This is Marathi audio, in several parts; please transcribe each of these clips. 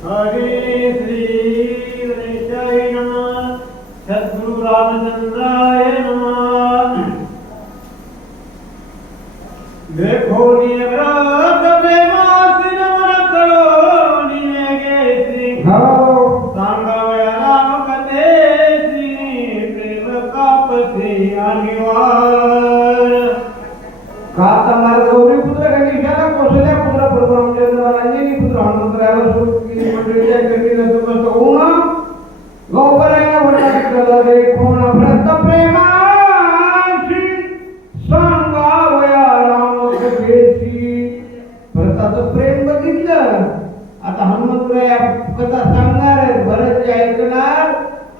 हरे श्री गणेशाय नमः। सद्गुरु रामचंद्राय नमः। देखो निव्रत प्रेमासी नमन करो निगे श्री सांगवया राम कथेसी प्रेम कापसी अनिवार। काता मार्ग गौरी पुत्र गणेशाला कौशल्या पुत्र परमचंद्राला अंजनी पुत्र हनुमंतराला सुरकी मंडळीच्या गतीला समस्त होऊन गौपरायला वडात कला देखून व्रत प्रेमाशी सांगावया राम कथेसी। व्रताचं प्रेम बघितलं, आता हनुमंतराया कथा सांगणार आहेत, भरत ऐकणार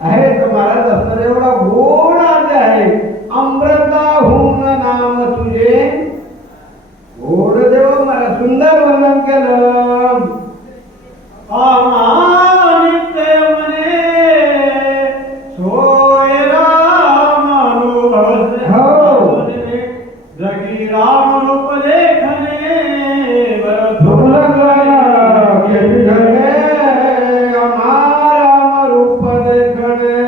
आहेत। महाराज असणार एवढा गोड अर्थ आहे, अमृताहून नाम तुझे गोड देव। मला सुंदर वर्णन केलं। नित्य मने सोय राम अनुभव जगी राम रूप देखणे राम रूप देखणे।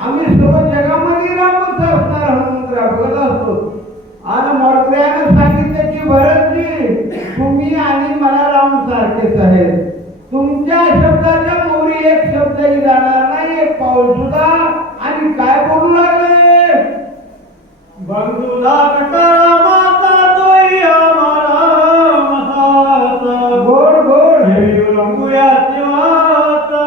आम्ही सर्व जगामध्ये रामच असणार हनुमंतरा बघत असतो। आणि मोरकऱ्यानं सांगितलं की भरतजी तुम्ही आणि मला राम सारखेच आहेत, तुमच्या शब्दाच्या मोरी एक शब्दही जाणार नाही, एक पाऊल सुद्धा। आणि काय बोलू लागले, बंधुला कटाळा माता तोही आम्हाला मसाचा गोड गोड रंगुयाची माता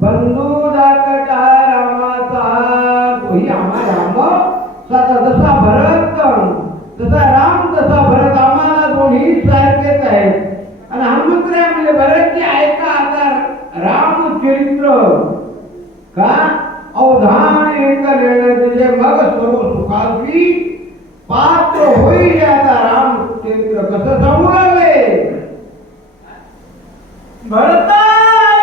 बंधू दाकटा रामाचा तोही आम्हा राम। जसा भरत तसा राम तसा भरत, आम्हाला दोन्ही सारखेच आहेत। आणि हनुमंतराय म्हणजे भरतजी ऐका आता रामचरित्र का अवधान एक तुझे मग सर्व सुखाची पात्र होईल। आता रामचरित्र कसं सांगू लागले, भरता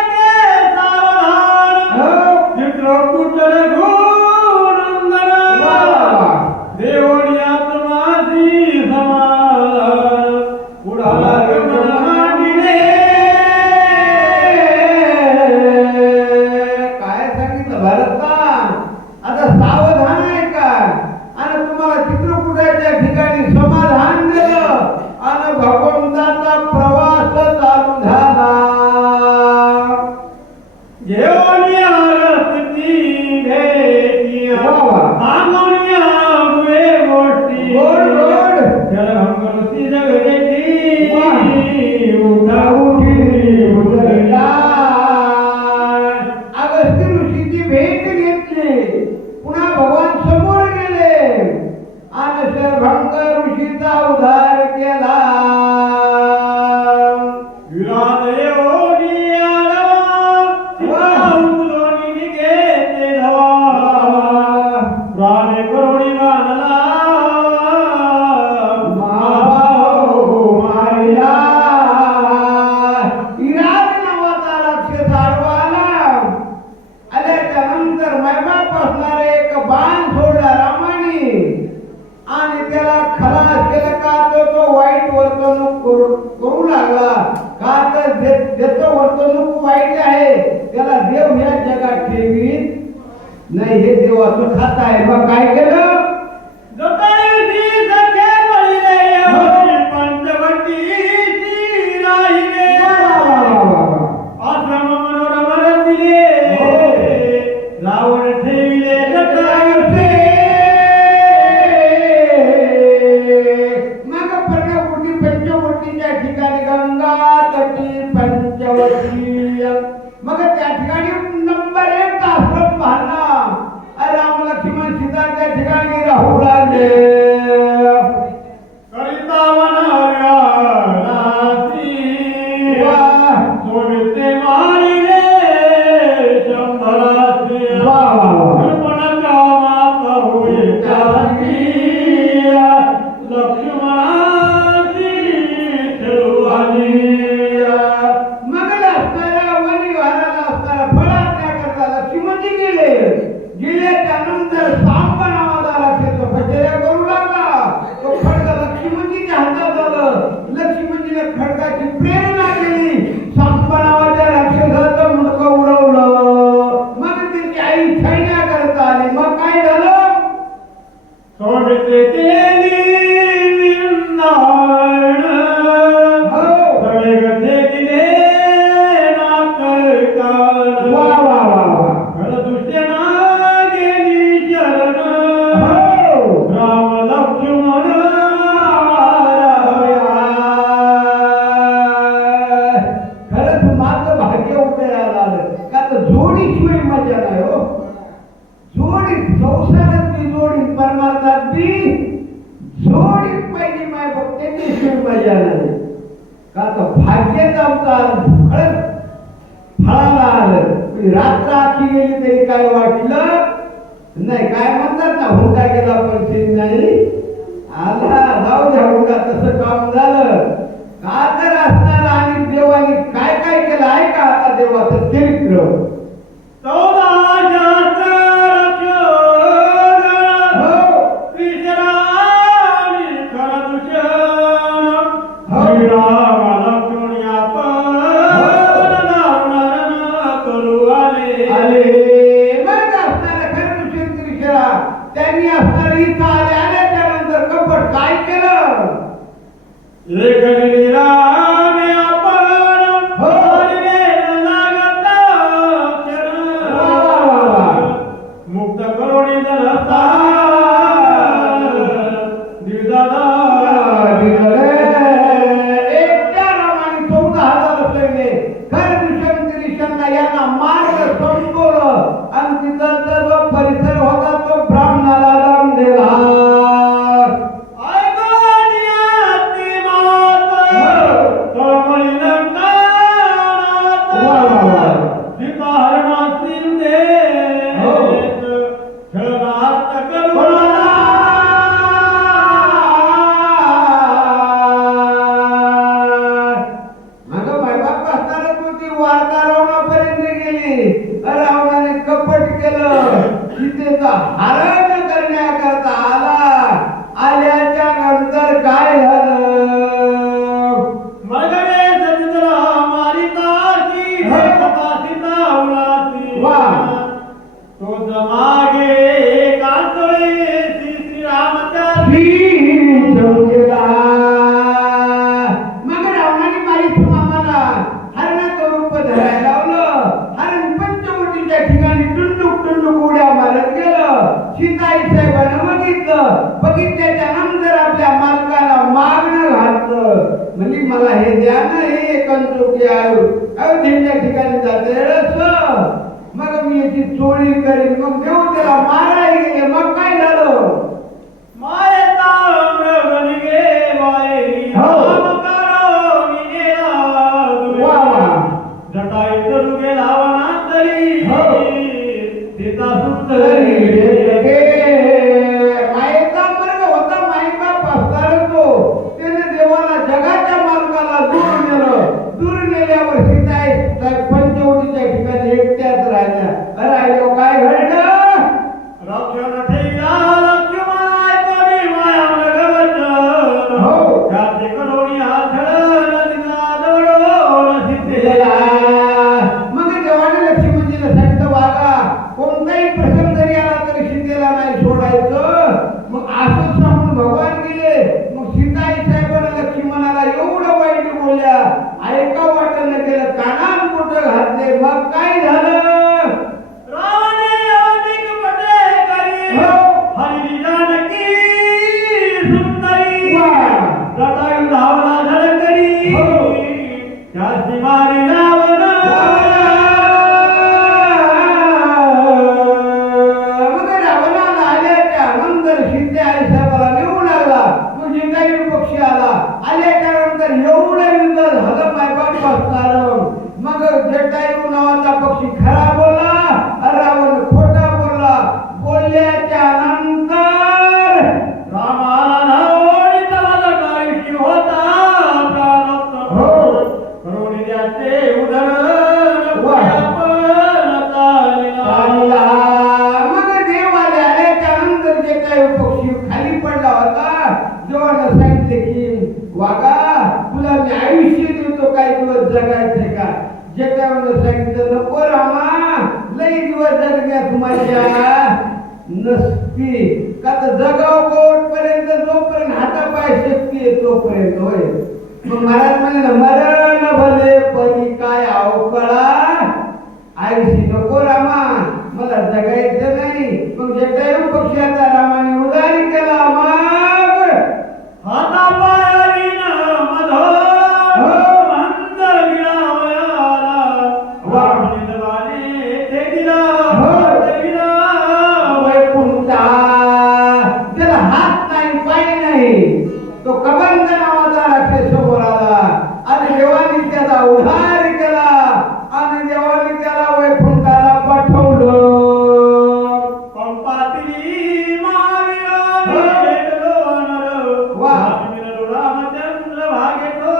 के सावधान चित्रकूट रघुनंदन देवोनी आत्मासी समाधान पुढाला गमन मांडिले। काय सांगितलं भरता, आता सावधान आहे का। आणि तुम्हाला चित्रकूटाच्या ठिकाणी समाधान दिलं आणि भगवंताचा प्रवास चालू झाला। जेवणी आरती भेटी आंगोणी आंबे गोष्टी गोड गोड जलभंगनुती जगदेती उठा उठी उठला। अगस्त्य ऋषीची भेट घेतली, पुन्हा भगवान समोर गेले आणि शरभंग ऋषीचा उद्धार केला। विराट योगी आडवा उलोनी निघेते धवा प्राणे करुणी मानला माभाऊ मारिला। इराद नावाचा राक्षस आडवा आला, आल्याच्या नंतर मैबाप असणारा एक बाण सोडला रामाने आणि त्याला खलास केला। का तो वाईट वर्तणूक करू लागला, का तर ज्याचं वर्तणूक वाईट आहे त्याला देव ह्या जगात ठेवीत नाही, हे देवाचं खात आहे। मग काय केलं, जतायुधी सखे बळीले पंचवटीची राहिले आश्रम मनोरम रचिले रावण ठेविले जटायुधे। मग पर्णकुटी पंचवटीच्या ठिकाणी गंगा तटी पंचवटी, मग त्या ठिकाणी नंबर 1 आश्रम बांधला। राम लक्ष्मण सीता त्या ठिकाणी सोडते तेली विरंदावन हो. सगळे गठे दिले नाकळकान वा वा वा वा. दुष्टना गेली शरण हो. राम लक्ष्मण खरंच माझं भाग्य उदयाला आलं का तर जोडीशिवाय मजा नाही हो. जोडी संसारात बी जोडी परमार्थात बी जोडीच पाहिजे माय बाप त्याच्याशिवाय मजा नाही का तर भाग्याचं आमचं आज खरंच फळाला आलं. रात्र आखी गेली तरी काय वाटलं नाही. काय म्हणतात ना हुंडा गेला पण सीन नाही आला. जाऊ द्या हुंडा तसं काम झालं का तर असणार. आणि देवाने काय काय केलं आहे का आता देवाचं चरित्र. 14 शास्त्र रक्षण हो विश्रामी खर दूषण हो. श्रीराम लक्ष्मण आपण दारुण करू आले आले बरं का असणार खरं दुसरी त्रिशरा त्यांनी असणार इथं आले. आल्याच्या नंतर कपट काय केलं. एक निरामे आपण हो. हरिवेद लागत वा, वा, वा. मुक्त करुणी धरता दिवदादा एकट्या रामाने 14,000 सैन्य खर दुष्यंत त्रिशंका यांना मार्ग संपवलं आणि तिथं सर्व परिसर होता तो ब्राह्मणाला दान दिला. मग मायबाप असताना तू ती वार्ता रावणापर्यंत गेली. रावणाने कपट केलं सीतेचा हरण करण्याकरता आला. आल्याच्या नंतर काय झालं. वा. मग रावणाने मारित मामाला हरणाचं रूप धरायला लावलं. हरण पंचवटीच्या ठिकाणी टुंडुक टुंडुक उड्या मारत गेलं. सीताई साहेबांना बघितल्याच्या नंतर आपल्या मालकाला मागणं घातलं. म्हणजे मला हे द्या ना हे कंचुकी अयोध्येच्या ठिकाणी जाते मग मी याची चोरी करीन. मग देऊ त्याला मारायला गेले. मग काय झालं. वा वा. मायेचा वर्ग होता. माईबाप असणार तो त्याने देवाला जगाच्या मालकाला दूर नेलं. दूर नेल्यावर सीताई पंचवटीच्या ठिकाणी एकट्याच राहिल्या. राहिलो काय घडलं. रक्षण ठेवला लक्ष्मण कोणी माया मृगवचन हो. त्याचे करोनी आठळण दिला दडवून सीते मग देवाने लक्ष्मणजीला सांगितलं वागा कोणताही प्रसंग जरी आला तरी सीतेला नाही सोडायचं. मग असं सांगून भगवान गेले. मग सीताई साहेबांना लक्ष्मणाला एवढं वाईट बोलल्या ऐका वाटणं गेलं कानात कुठं घातले. मग काय झालं. रावणे अधिक पटे करी हो. हरी जानकी सुंदरी वा. जटायू धावला धडकरी हो. त्याची मारी रावण मग रावणाला आल्याच्या नंतर सीते आई साहेबाला नेऊ लागला. मग जिंकाई पक्षी आला. आल्याच्या नंतर एवढं युद्ध झालं मायबाप बसणार. मग जटायू नावाचा पक्षी खरा बोलला. रावण खोटा बोलला. बोलल्याच्या नंतर रामाला नावडी तवाला काहीशी होता प्राणत हो. करुणी द्याचे उदर वा. चालला मग देव आल्याच्या नंतर जे काही पक्षी खाली पडला होता. देवानं सांगितले की वागा तुला मी आयुष्य देतो काही दिवस जगायचे का. जे काय सांगितलं नको रामा लई दिवस जगण्यात मजा. नसती का तर जगाव कोर्टपर्यंत जोपर्यंत हातापाय शक्ती आहे तोपर्यंत होय. मग महाराज म्हणे ना मरण भले परी काय अवकळा आईशी नको रामा मला जगायचं नाही. मग जटायू पक्षाचा रामाने उदारी केला. मग हातापायाने मधोर मंद गिरावयाला वाणिजवाने ते गिरा वैकुंठा त्याला हात नाही पाय नाही. तो कबंध नावाचा राक्षस समोर आला आणि देवाने त्याला उद्धार केला आणि देवाने त्याला वैकुंठाला पाठवलं. पंपातिनी माविराने भेटलो अनर वाणिजलो रामचंद्र भागेतो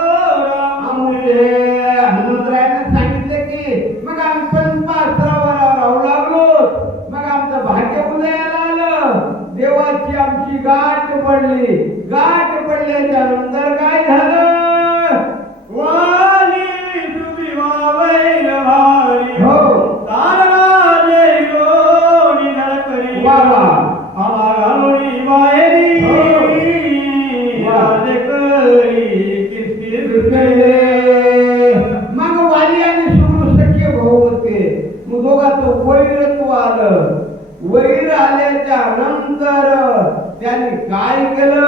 आमुले हनुमंतरायाने सांगितले की मग आम्ही पंचपात्रावर राहू लागलो. मग आमचं भाग्य उदयाला आलं. देवाची आमची गाठ पडली. गाठ पडल्याच्या नंतर काय झालं. वाली सुविवावैल भारी हो तारराजे लोणी नरकरी वा वा आमागालोनी मायरी राजकरी कीर्ती मग वाली आणि सुग्रू सख्य भाऊ होते. मग दोघांचं वैरत्व आलं. वैर आल्याच्या नंतर त्यांनी काय केलं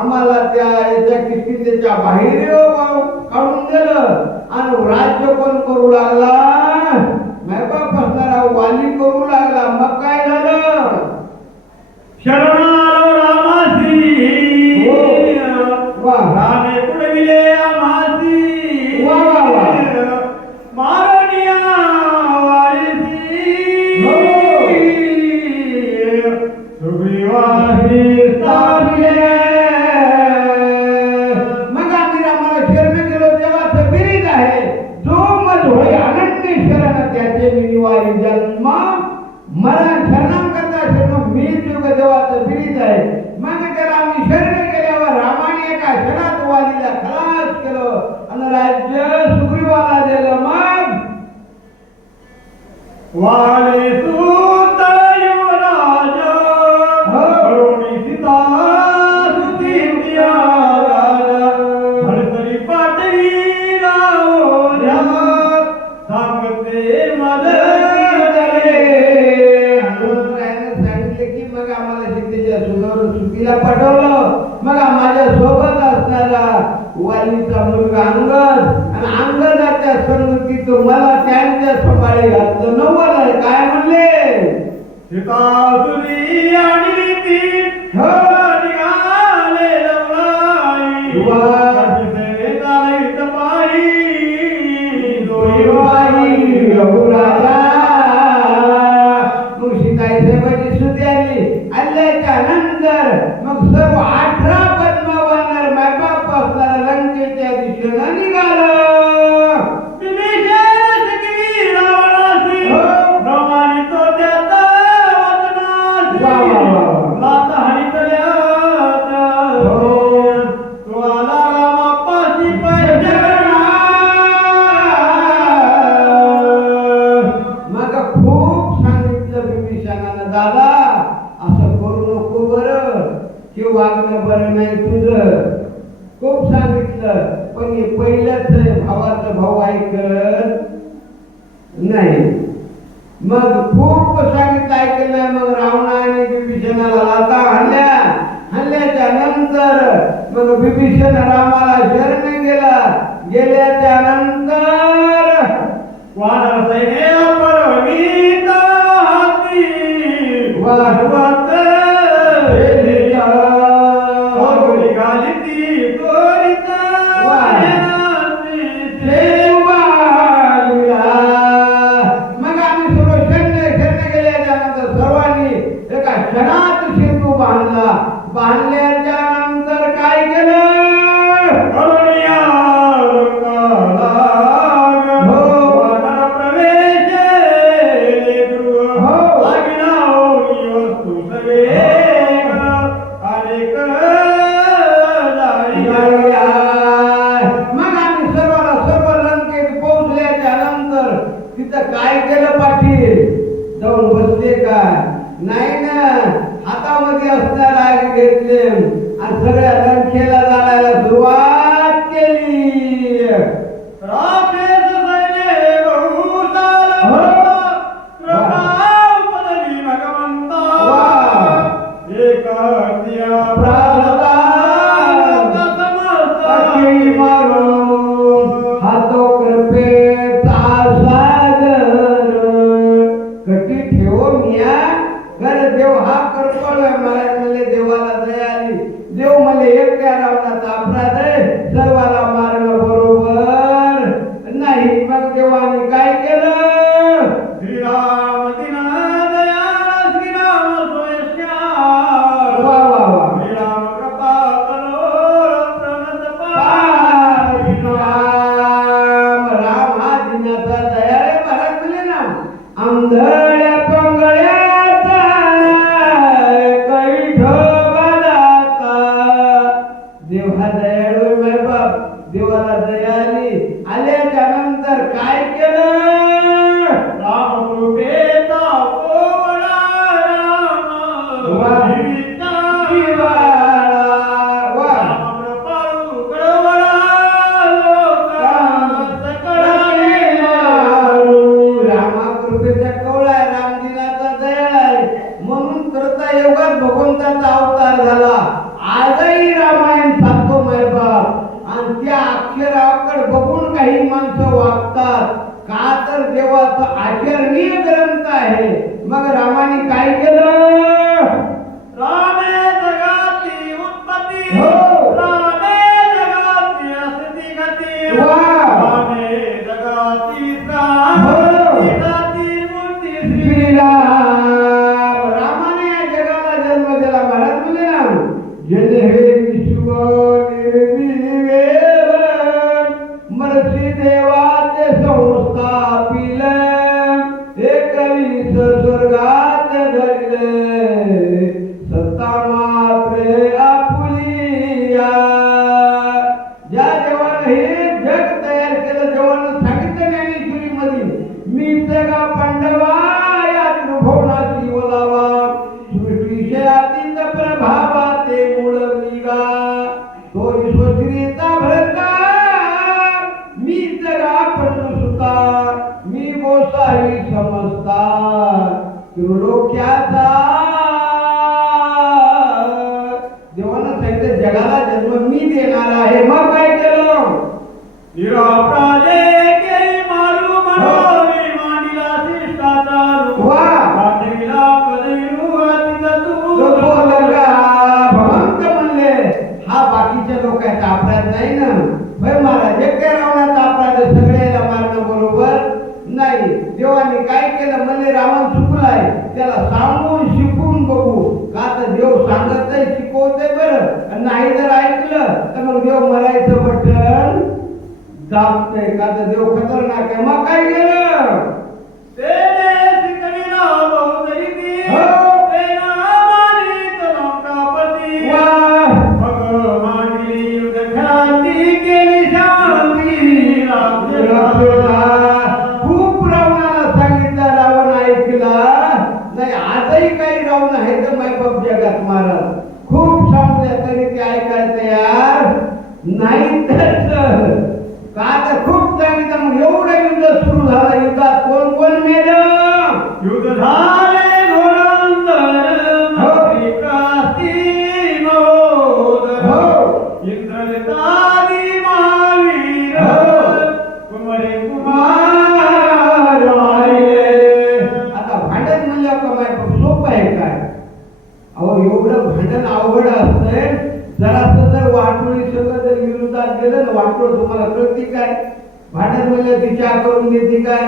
आम्हाला त्या याच्या किस्तीच्या बाहेर काढून दिलं आणि राज्य कोण करू लागला. मायबाप असणारा वाली करू लागला. मग काय झालं. शरणालो रामासी वा रामे पुढविले आमासी वा वा वा मारनिया वाळीसी सुग्रीवाही स्थापिले. मग आम्ही रामाला शरण गेलो तेव्हा बिरीद आहे. जो मज होय अनन्य शरण त्याचे मी निवारी जन्म मरण शरणांकरता शरण मी युग देवाचं बिरीद आहे. मग त्याला आम्ही शरण केल्यावर रामाने एका क्षणात वालीला खलास केलं आणि राज्य सुग्रीवाला दिलं. मग वाले सूत युवराज करुणी सीता सुतींदिया हरतरी पाटली रावल्या सांगते मदले. हनुमंतरायाने सांगितले की मग आम्हाला सीतेच्या सुखीला पाठवलं. मग माझ्या सोबत असणारा वालीचा मुलगा अंगद आणि अंगदाच्या संगतीत मला त्यांच्या सांभाळी घातलं. नवल आहे काय म्हणले. सीता तुझी आणि ती निघाले लवलाई कशी चालित पायी देवाई रघुराजा. मग सीताई साहेबांची सुधी आली. आल्याच्या नंतर मग सर्व 18 पद्मावानर मायबाप असणाऱ्या लंकेच्या दिशेनं निघालं. मग खूप सांगितलं विभीषणानं दादा असं करू नको बरं की वागणं बरं नाही तुझं. खूप सांगितलं पण हे पहिलंच भावाचं भाऊ ऐकत नाही. मग खूप सांगितलं ऐकलं नाही. मग रावणाने विभीषणाला लाथा हल्ल्याच्या नंतर मग विभीषण रामाला शरण गेल्याच्या नंतर वानर सैन्य परवीत हाती वाढवत सागरी घालिती त्वरित मग आम्ही सर्व शरण गेल्याच्या नंतर सर्वांनी एका क्षणात सेतू बांधल्याच्या नंतर काय केलं. तिथं काय केलं पाटील जाऊन बसले काय नाही ना, हातामध्ये असणार आग घेतले आणि सगळ्या लंकेला जायला सुरुवात केली. राखेस सैने बहुसाल हो. प्रभाव पदवी भगवंता वा. एकत्या प्राणदान अखिल मारून हातो कृपेचा सागर कटी ठेवो मिया घर देव हा करपळ महाराज म्हणले देवाला दया आली. देव म्हणले एकट्या रावणाचा अपराध आहे, सर्वाला मारणं बरोबर नाही. मग देवाने काय केलं? श्रीराम दीनदयाळ श्रीराम सोयस्या वा वा वा. श्रीराम कृपा करो प्रणत पाय राम राम हा दिनाचा दयाळ आहे महाराज म्हणले ना. आंधळ्या पंगळ्याचा कैठोबाचा देव हा दयाळू आहे माय बाप. देवाला दया आली. आल्याच्या नंतर काय केलं? राम कृपेचा कोवळा वा. राम जीविता वा. राम कृपाळू कळवळा लोका सकळा रामा कृपेचा कवळा आहे, रामदिनाचा दयाळ आहे. म्हणून करता योगात भगवंताचा अवतार झाला. आजही रामायण सांगतो माय बाप. आणि त्या अक्षराकडे बघून काही माणसं वागतात का, तर देवाचा आचरणीय ग्रंथ आहे. मग रामाने काय केलं? रामे जगाची उत्पत्ती हो. रामे जगाची अस्तित्व गती वा. रामे जगाची हो. क्रांती जाती मूर्ती श्री श्रीराम रामाने या जगाला जन्म दिला. महाराज म्हणे ना, जन हे विश्व निर्मिवेल मर्षी देवाचे संस्थापिल एकवीस स्वर्गात धरले सत्ता मात्र आपुलिया. ज्या देवानं हे जग तयार केलं, देवानं सांगितलं ज्ञानेश्वरीमध्ये, मी जगा पांडवा या त्रिभुवनाची ओलावा सृष्टीशयातीत प्रभावा ते मूळ निगा तो विश्वश्रीचा भरता मी जगा पंडुसुता मी गोसावी समजता त्रिलोक्याचा. देवानं सांगितलं जगाला जन्म मी देणार आहे. मग काय केलं? निरापराधे केली मारू मनोरी मांडिला शिष्टाचार वा. पाठविला पदविरू अतिथ तू तो बोलला, भगवंत म्हणले हा बाकीच्या लोकांचा अपराध नाही ना. भय महाराज एकट्या रावणाचा अपराध आहे, सगळ्याला मारणं बरोबर नाही. देवाने काय केलं? म्हणले रावण चुकलाय, त्याला सांगून शिकून बघू का, तर देव सांगतय शिकवतय बरं. आणि नाही जर ऐकलं तर मग देव मरायचं बटन दाबतय का, तर देव खतरनाक आहे. मग काय केलं? तेने सिकविला बहुतरीती हो. प्रेमामानित लंकापती वा. भगवानी युद्ध ख्याती केली शांती रावणाला खूप रावणाला सांगितलं, रावण ऐकला नाही. आजही काही रावण आहे तर मायबाप जगात महाराज खूप सांगल्या तरी ते ऐकायला तयार नाही. का तर खूप सांगितलं. मग एवढं युद्ध सुरू झालं. युद्धात कोण कोण मेलं? युद्ध झाले घोरांतर हो. श्रीकास्ती महोदर हो. इंद्रजितादी महावीर हो. कुमारी कुमार मारिले. आता भांडण म्हणलं का मायबाप सोपं आहे काय? अहो एवढं भांडण अवघड असतंय. जरासं जर वाटोळी सगळं जर विरोधात गेलं ना, वाटोळ तुम्हाला कळते काय? भांडण म्हणलं ती चहा करून देते काय?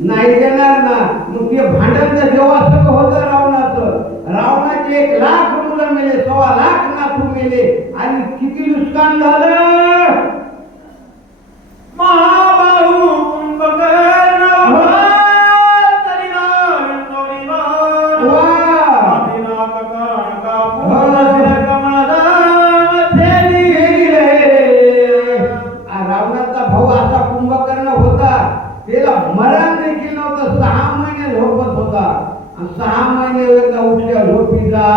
नाही देणार ना. मग ते भांडण तर जेव्हा सगळं होतं रावणाचं, रावणाचे 1,00,000 मुलं मेले, 1,25,000 नातू मेले आणि किती नुकसान झालं? महाबाहू कुंभकर्ण तरी नागेंद्रोणीवर वा. आदिनाथ कर्ण कापूर कमळदान थेली गेले. रावणाचा भाऊ असा कुंभकर्ण होता, त्याला मरण देखील नव्हतं. 6 महिने झोपत होता. आणि 6 महिने एकदा उठल्या झोपीचा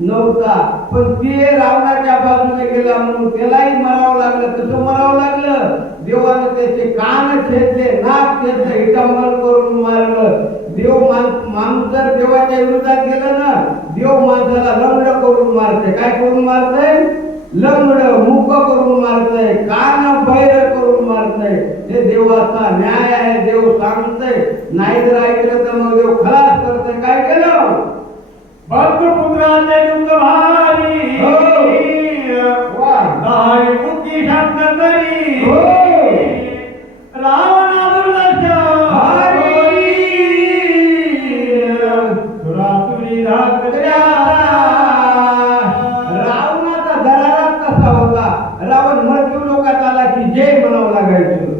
नव्हता, पण ते रावणाच्या बाजूने गेला म्हणून त्यालाही मरावं लागलं. कसं मरावं लागलं? देवानं त्याचे कान छेदले, नाक छेदलं, हिटामण करून मारलं. देव माणूस जर देवाच्या विरोधात गेलं ना, देव माणसाला लंगड करून मारते. काय करून मारतय? लंगड मुक करून मारतय, कान बैर करून मारतय. हे देवाचा न्याय आहे. देव सांगतय, नाही जर ऐकलं तर मग देव खलास करतय. काय केलं? भक्तपुत्राचे दुःख भारी नारी मुक्ती शांत करी रावणा दुर्दर्श सुरासुरी धाकल्या. रावणाचा दरारात कसा होता? रावण मृत्यू लोकात आला की जय म्हणावं लागायचं,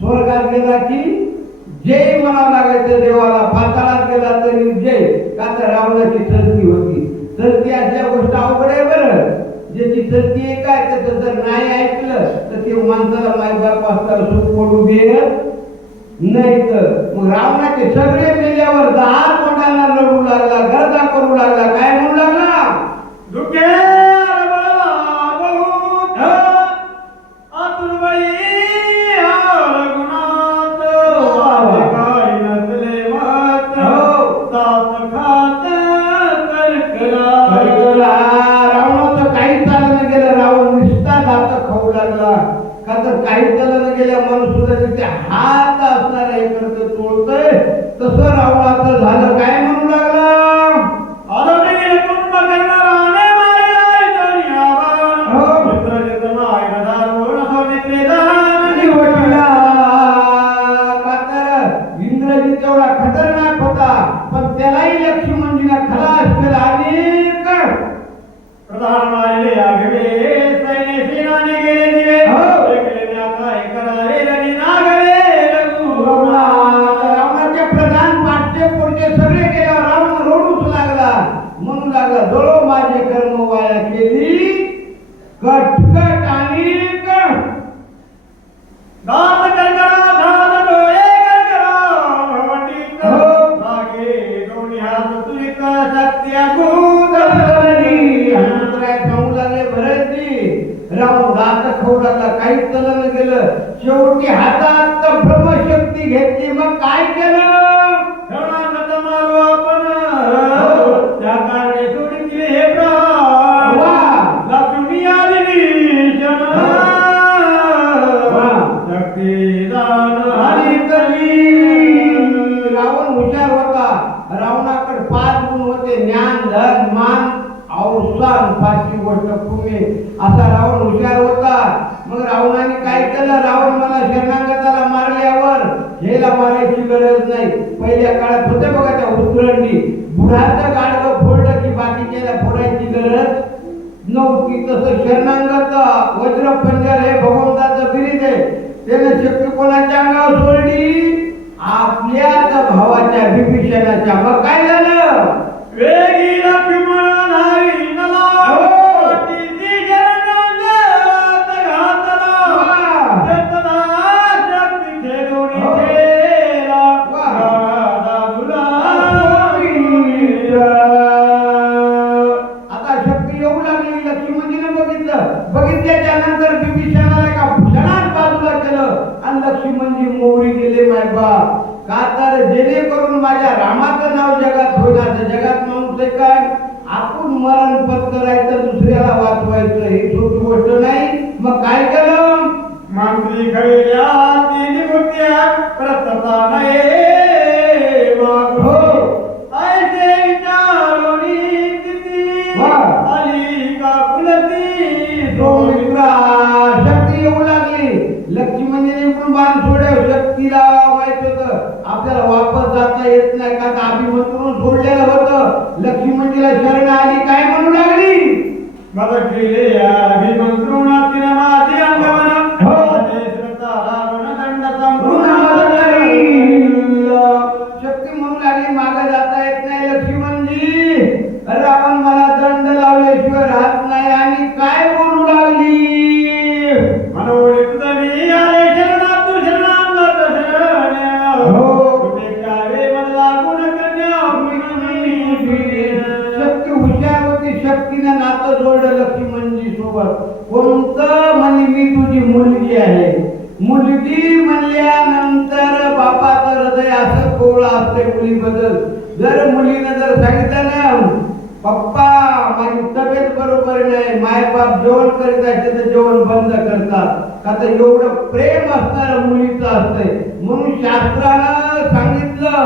स्वर्गात गेला की जय म्हणावं लागायचं देवाला, पाताळात गेला तरी जय. का तर रावणाची सलती होती. सलती असल्या गोष्ट अवघड आहे बरं. ज्याची सलती आहे काय, त्याचं जर नाही ऐकलं तर ते माणसाला मायबाप असताना सुख पडू देत नाही. तर मग रावणाचे सगळे मेल्यावर 10 तोंडांना लढू लागला, गर्दा करू लागला. काय म्हणू लागला? दुखे काही चालत गेल्या माणूस सुद्धा तिथे हात असणार हे करत तोडतय. तसं रावणाचं झालं. काय म्हणू लागला? इंद्रजित एवढा खतरनाक होता, पण त्यालाही लक्ष्मणजीने खलास केला. अनेक प्रधान मारले आगवे सैन्य सेनाने गेले दिवे रावणाचे प्रधान पाठचे पुढचे सगळे गेल्यावर रावण रडूच लागला. म्हणू लागला, जळो माझे कर्म वाया केली कटकट आणि दात करकरा दात डोळे करकरा भवंडित मागे दोन्ही हात तुलिक शक्ती अगोदरणी. काय सांगू लागले भरतजी? रावण दात खाऊ लागला, काहीच चलन गेलं. शेवटी हातात ब्रह्मशक्ती घेतली. मग काय केलं? मारू आपण त्या कारणे सोडितले हे प्राण लक्ष्मी आदिनी शक्तिदान हरितली. रावण हुशार होता. रावणाकडे 5 गुण होते: ज्ञान, धन, मान, अवसान, 5वी गोष्ट पुणे. असा रावण हुशार होता. मग रावणाने काय केलं? रावण मला शरणागताला मारल्यावर हेला मारायची गरज नाही. पहिल्या काळात होते बघा त्या उतरंडी, बुढाचं गाडगं फोडलं की बाकीच्याला फोडायची गरज नव्हती. तसं शरणागत वज्र पंजर हे भगवंताचं बिरीद आहे. त्याने शक्ती कोणाच्या अंगावर सोडली? आपल्याच भावाच्या विभीषणाच्या. मग काय झालं? वेगी लक्ष्मण धारी नला बघितल्याच्या नंतर विभीषणाला एका क्षणात बाजूला केलं आणि लक्ष्मणजी मोहरी गेले. मायबाप, का तर जेणेकरून माझ्या रामाचं नाव जगात होईल. असं जगात माणूस आहे काय? आपण मरण पत्करायचं, दुसऱ्याला वाचवायचं, ही छोटी गोष्ट नाही. मग काय केलं? मंत्री खैल्या तिन्ही मूर्त्या प्रतता नये हो ऐसे विचारोनी किती आली का फुलती मित्रा. शक्ती येऊ लागली. लक्ष्मणजीने पण बाण सोडलं. शक्तीला माहित होतं आपल्याला वापस जाता येत नाही, का अभिमंत्रून सोडलेलं होतं. लक्ष्मणजीला शरण आली. काय म्हणू लागली? मदत केले अभिमंत्रून तिने माझी अंगमन शक्ती म्हणू लागली, मागे जाता येत नाही लक्ष्मणजी. रावण मला दंड लावल्याशिवाय राहत नाही. आणि काय बोलू लागली? मनोळी तुझी आले शरणा तू शरणांगत शरण्या हो तुझे कावे मला गुण कन्या शक्तीनं नातं जोडलं लक्ष्मणजी सोबत. कोणतं म्हणे मी तुझी मुलगी आहे. मुलगी म्हणल्यानंतर बापाचं हृदय असं कोवळं असते मुलीबद्दल. जर मुलीनं जर सांगितलं ना पप्पा माझी तब्येत बरोबर नाही, मायबाप जेवण करीत असते तर जेवण बंद करतात. का तर एवढं प्रेम असणार मुलीचं असतंय. म्हणून शास्त्रानं सांगितलं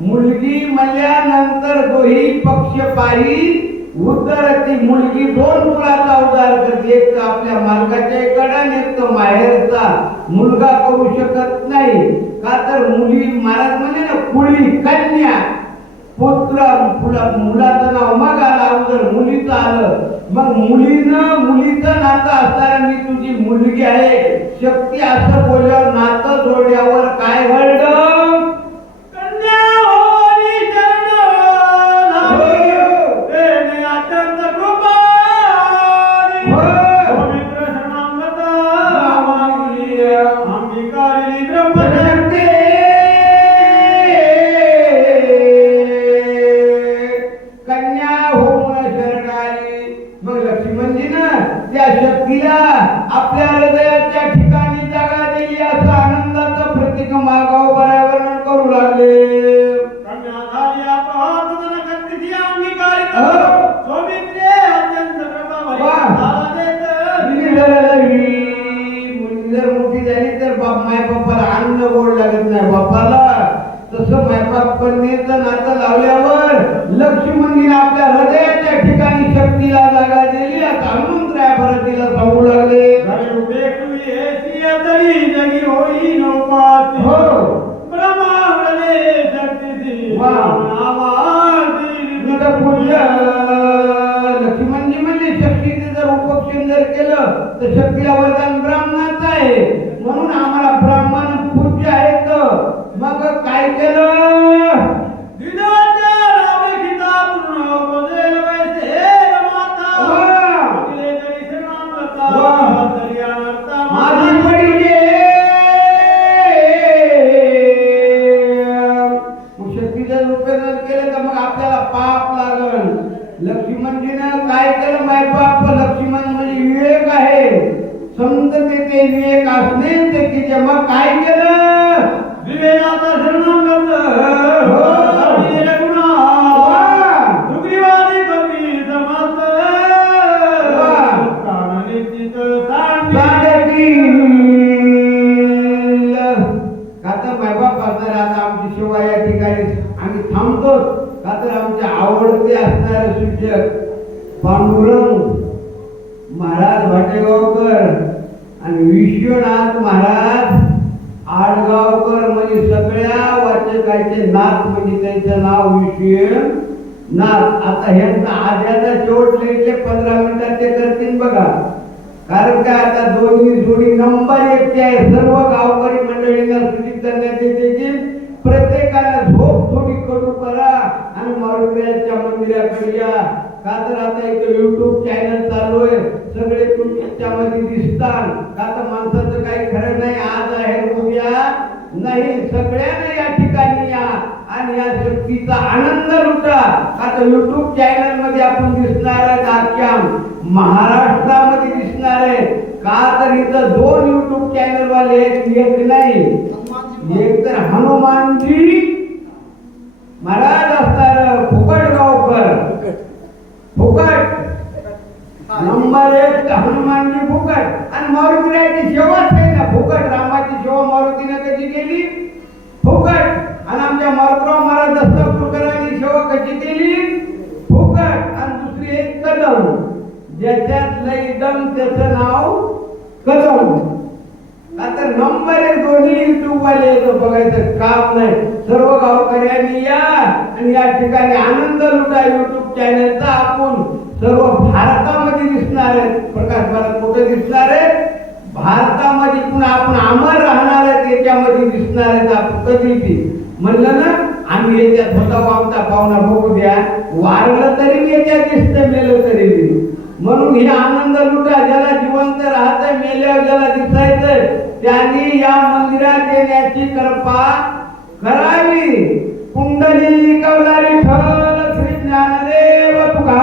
मुलगी म्हणल्यानंतर दोही पक्ष पायी उद्धारती. मुलगी दोन मुलाचा उद्धार करते, एक तर आपल्या मालकाच्या इकडं एक तर माहेरचा. मुलगा करू शकत नाही. का तर मुली महाराज म्हणे ना कुळी कन्या पुत्र मुलाचं नाव मग आलं अगोदर मुलीचं आलं. मग मुलीचं नातं असताना मी तुझी मुलगी आहे शक्ती असं बोलल्यावर नातं जोडल्यावर काय घडलं. कन्या होई शरण तेने अत्यंत कृपाळी. पवित्र शरणागता मागली अंगीकारली ब्रह्मशक्ती. कन्या होऊन शरणाई. मग लक्ष्मणजीनं त्या शक्तीला आपल्या हृदयाच्या ठिकाणी जागा दिली. असं आनंदाचं प्रतीक मागाव बरोबर करू लागले. कन्या झाली अपहात जनकत्तीची अंगीकारित. सौमित्रे अत्यंत प्रभावशाली मुलगी जर मोठी झाली तर बाप माय बापाला अन्न गोड लागत नाही बापाला. तसं मायबाप कन्येचं नातं लावल्यावर लक्ष्मणजीने आपल्या हृदयाच्या ठिकाणी शक्तीला जागा दिली. आता हनुमंतराया भरतीला सांगू लागले जगी होई नौपात. हो ब्रह्मांडले शक्तीची लक्ष्मणजी म्हणजे शक्तीचे जर उपक्षण जर केलं तर शक्तीला वरदान ब्राह्मणाचं आहे. म्हणून आम्हाला ब्राह्मण पूज्य आहेत. मग काय केलं. विधवाच्या नामेखिता पूर्ण बोधेल वैसे माता. अगले तरी शरणागता तरी अनर्था माझी वडिले शक्तीचं रूपेण केलं तर मग आपल्याला पाप लागल. लक्ष्मणजीनं काय केलं मायबाप. लक्ष्मण म्हणजे विवेक आहे. समजते ते विवेक असणे ते की मग काय केलं. विवेकाचा शरणागत गुणा सुग्रीवादी कवी समस्त काननिश्चित का तर मायबाप असणार. आता आमची सेवा या ठिकाणी आम्ही थांबतोच. का तर आमचे आवडते असणारे शिक्षक पांडुरंग महाराज भाटेगावकर आणि विश्वनाथ महाराज आडगावकर म्हणजे सगळ्या वाचकाचे नाथ म्हणजे त्यांचं नाव विश्वनाथ. आता ह्यांचा आद्याचा शेवट लिहिले 15 मिनिटात ते करतील बघा. कारण काय आता दोन्ही जोडी नंबर 1 ची आहे. सर्व गावकरी मंडळींना सूचित करण्यात येते की प्रत्येकाला झोप थोडी कडू करा आणि मारुतीच्या मंदिराकडे या. का तर आता एक YouTube चॅनल चालू आहे. सगळे तुम्ही त्याच्यामध्ये दिसतात. का तर माणसाचं काही खरं नाही. आज आहे उद्या नाही. सगळ्यांना या ठिकाणी या आणि या शक्तीचा आनंद लुटा. आता YouTube चॅनल मध्ये आपण दिसणार आहे. अख्ख्या महाराष्ट्रामध्ये दिसणार आहे. का तर इथं 2 YouTube चॅनल वाले एक नाही. एक तर हनुमानजी महाराज असणार फुकटगावकर फुकट नंबर 1 हनुमानजी फुकट. आणि मारुतीची सेवाच आहे ना फुकट. रामाची सेवा मारुतीने कशी केली फुकट. आणि आमच्या मारुतराव महाराज दत्तपुरकरांनी सेवा कशी केली फुकट. आणि दुसरी एक कदम ज्याच्यात लई दम त्याचं नाव कदम. आता नंबर 1 दोन्ही YouTube वाले बघायचं काम नाही. सर्व गावकऱ्यांनी या आणि या ठिकाणी आनंद लुटा. YouTube चॅनलचा आपण सर्व भारतामध्ये दिसणार आहे. प्रकाश मला कुठे दिसणार आहे भारतामध्ये. पुन्हा आपण अमर राहणार आहे त्याच्यामध्ये दिसणार आहे. आपण कधी म्हणलं ना आम्ही याच्यात होता आमचा पाहुणा बघू द्या. वारलं तरी याच्यात दिसतं मेलं तरी. म्हणून हे आनंद लुटा. ज्याला जिवंत राहतंय मेल्यावर ज्याला दिसायचंय त्यांनी या मंदिरात येण्याची कृपा करावी. कुंडली कवलारी ठल श्री ज्ञानदेव तुका